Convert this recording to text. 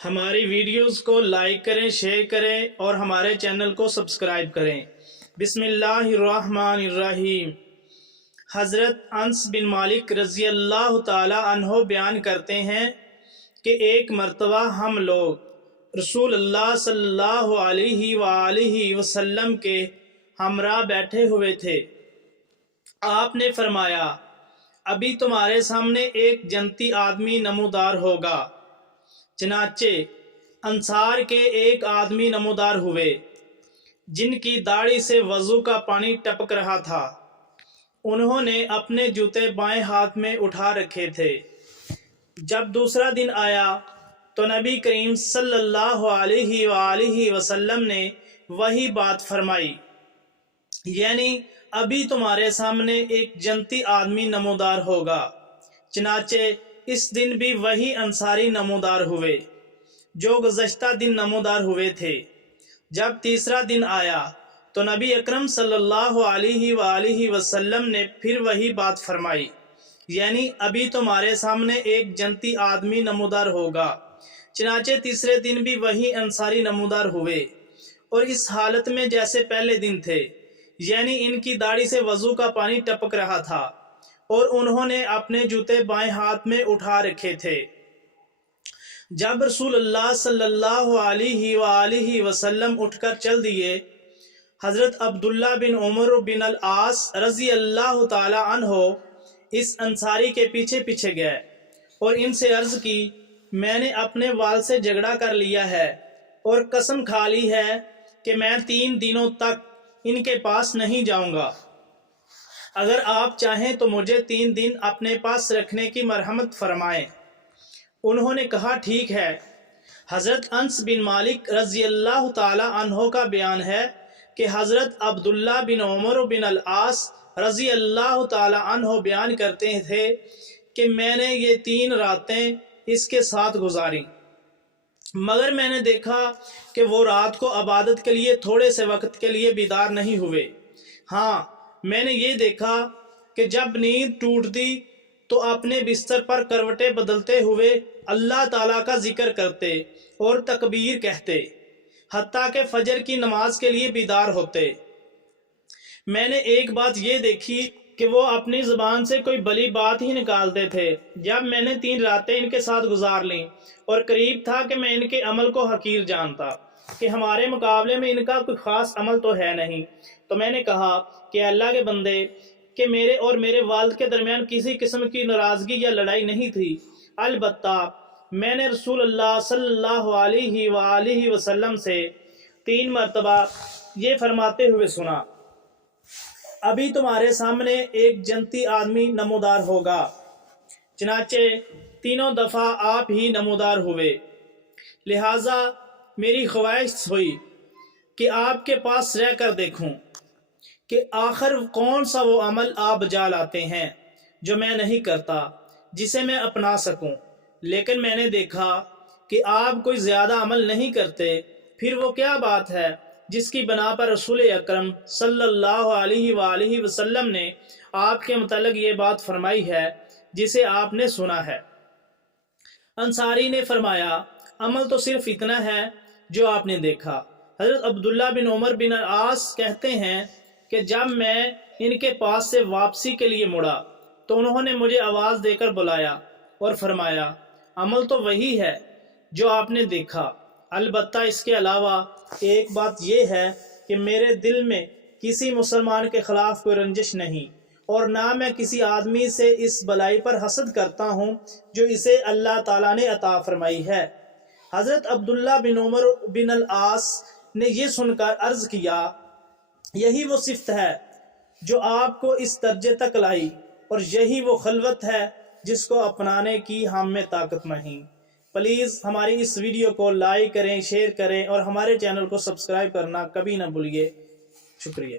ہماری ویڈیوز کو لائک کریں، شیئر کریں اور ہمارے چینل کو سبسکرائب کریں۔ بسم اللہ الرحمن الرحیم۔ حضرت انس بن مالک رضی اللہ تعالی عنہ بیان کرتے ہیں کہ ایک مرتبہ ہم لوگ رسول اللہ صلی اللہ علیہ وآلہ وسلم کے ہمراہ بیٹھے ہوئے تھے۔ آپ نے فرمایا، ابھی تمہارے سامنے ایک جنتی آدمی نمودار ہوگا۔ چنانچہ انصار کے ایک آدمی نمودار ہوئے جن کی داڑھی سے وضو کا پانی ٹپک رہا تھا۔ انہوں نے اپنے جوتے بائیں ہاتھ میں اٹھا رکھے تھے۔ جب دوسرا دن آیا تو نبی کریم صلی اللہ علیہ وآلہ وسلم نے وہی بات فرمائی، یعنی ابھی تمہارے سامنے ایک جنتی آدمی نمودار ہوگا۔ چنانچہ اس دن بھی وہی انصاری نمودار ہوئے جو گزشتہ دن نمودار ہوئے تھے۔ جب تیسرا دن آیا تو نبی اکرم صلی اللہ علیہ وآلہ وسلم نے پھر وہی بات فرمائی، یعنی ابھی تمہارے سامنے ایک جنتی آدمی نمودار ہوگا۔ چنانچہ تیسرے دن بھی وہی انصاری نمودار ہوئے اور اس حالت میں جیسے پہلے دن تھے، یعنی ان کی داڑھی سے وضو کا پانی ٹپک رہا تھا اور انہوں نے اپنے جوتے بائیں ہاتھ میں اٹھا رکھے تھے۔ جب رسول اللہ صلی اللہ علیہ وآلہ وسلم اٹھ کر چل دیے، حضرت عبداللہ بن عمر بن العاص رضی اللہ تعالی عنہ اس انصاری کے پیچھے پیچھے گئے اور ان سے عرض کی، میں نے اپنے والد سے جھگڑا کر لیا ہے اور قسم کھا لی ہے کہ میں 3 دنوں تک ان کے پاس نہیں جاؤں گا۔ اگر آپ چاہیں تو مجھے 3 دن اپنے پاس رکھنے کی مرحمت فرمائیں۔ انہوں نے کہا، ٹھیک ہے۔ حضرت انس بن مالک رضی اللہ تعالی عنہ کا بیان ہے کہ حضرت عبداللہ بن عمر بن العاص رضی اللہ تعالی عنہ بیان کرتے تھے کہ میں نے یہ 3 راتیں اس کے ساتھ گزاری، مگر میں نے دیکھا کہ وہ رات کو عبادت کے لیے تھوڑے سے وقت کے لیے بیدار نہیں ہوئے۔ ہاں، میں نے یہ دیکھا کہ جب نیند ٹوٹتی تو اپنے بستر پر کروٹیں بدلتے ہوئے اللہ تعالیٰ کا ذکر کرتے اور تکبیر کہتے، حتیٰ کہ فجر کی نماز کے لیے بیدار ہوتے۔ میں نے ایک بات یہ دیکھی کہ وہ اپنی زبان سے کوئی بلی بات ہی نکالتے تھے۔ جب میں نے 3 راتیں ان کے ساتھ گزار لیں اور قریب تھا کہ میں ان کے عمل کو حقیر جانتا کہ ہمارے مقابلے میں ان کا کوئی خاص عمل تو ہے نہیں، تو میں نے کہا کہ اللہ کے بندے، کہ میرے اور میرے والد کے درمیان کسی قسم کی ناراضگی یا لڑائی نہیں تھی، البتہ میں نے رسول اللہ صلی اللہ علیہ وآلہ وسلم سے 3 مرتبہ یہ فرماتے ہوئے سنا، ابھی تمہارے سامنے ایک جنتی آدمی نمودار ہوگا۔ چنانچہ 3 دفعہ آپ ہی نمودار ہوئے، لہٰذا میری خواہش ہوئی کہ آپ کے پاس رہ کر دیکھوں کہ آخر کون سا وہ عمل آپ بجا لاتے ہیں جو میں نہیں کرتا، جسے میں اپنا سکوں۔ لیکن میں نے دیکھا کہ آپ کوئی زیادہ عمل نہیں کرتے، پھر وہ کیا بات ہے جس کی بنا پر رسول اکرم صلی اللہ علیہ وآلہ وسلم نے آپ کے متعلق یہ بات فرمائی ہے جسے آپ نے سنا ہے؟ انصاری نے فرمایا، عمل تو صرف اتنا ہے جو آپ نے دیکھا۔ حضرت عبداللہ بن عمر بن العاص کہتے ہیں کہ جب میں ان کے پاس سے واپسی کے لیے مڑا تو انہوں نے مجھے آواز دے کر بلایا اور فرمایا، عمل تو وہی ہے جو آپ نے دیکھا، البتہ اس کے علاوہ ایک بات یہ ہے کہ میرے دل میں کسی مسلمان کے خلاف کوئی رنجش نہیں، اور نہ میں کسی آدمی سے اس بلائی پر حسد کرتا ہوں جو اسے اللہ تعالیٰ نے عطا فرمائی ہے۔ حضرت عبداللہ بن عمر بن العاص نے یہ سن کر عرض کیا، یہی وہ صفت ہے جو آپ کو اس درجے تک لائی، اور یہی وہ خلوت ہے جس کو اپنانے کی ہم میں طاقت نہیں۔ پلیز ہماری اس ویڈیو کو لائک کریں، شیئر کریں اور ہمارے چینل کو سبسکرائب کرنا کبھی نہ بھولیے۔ شکریہ۔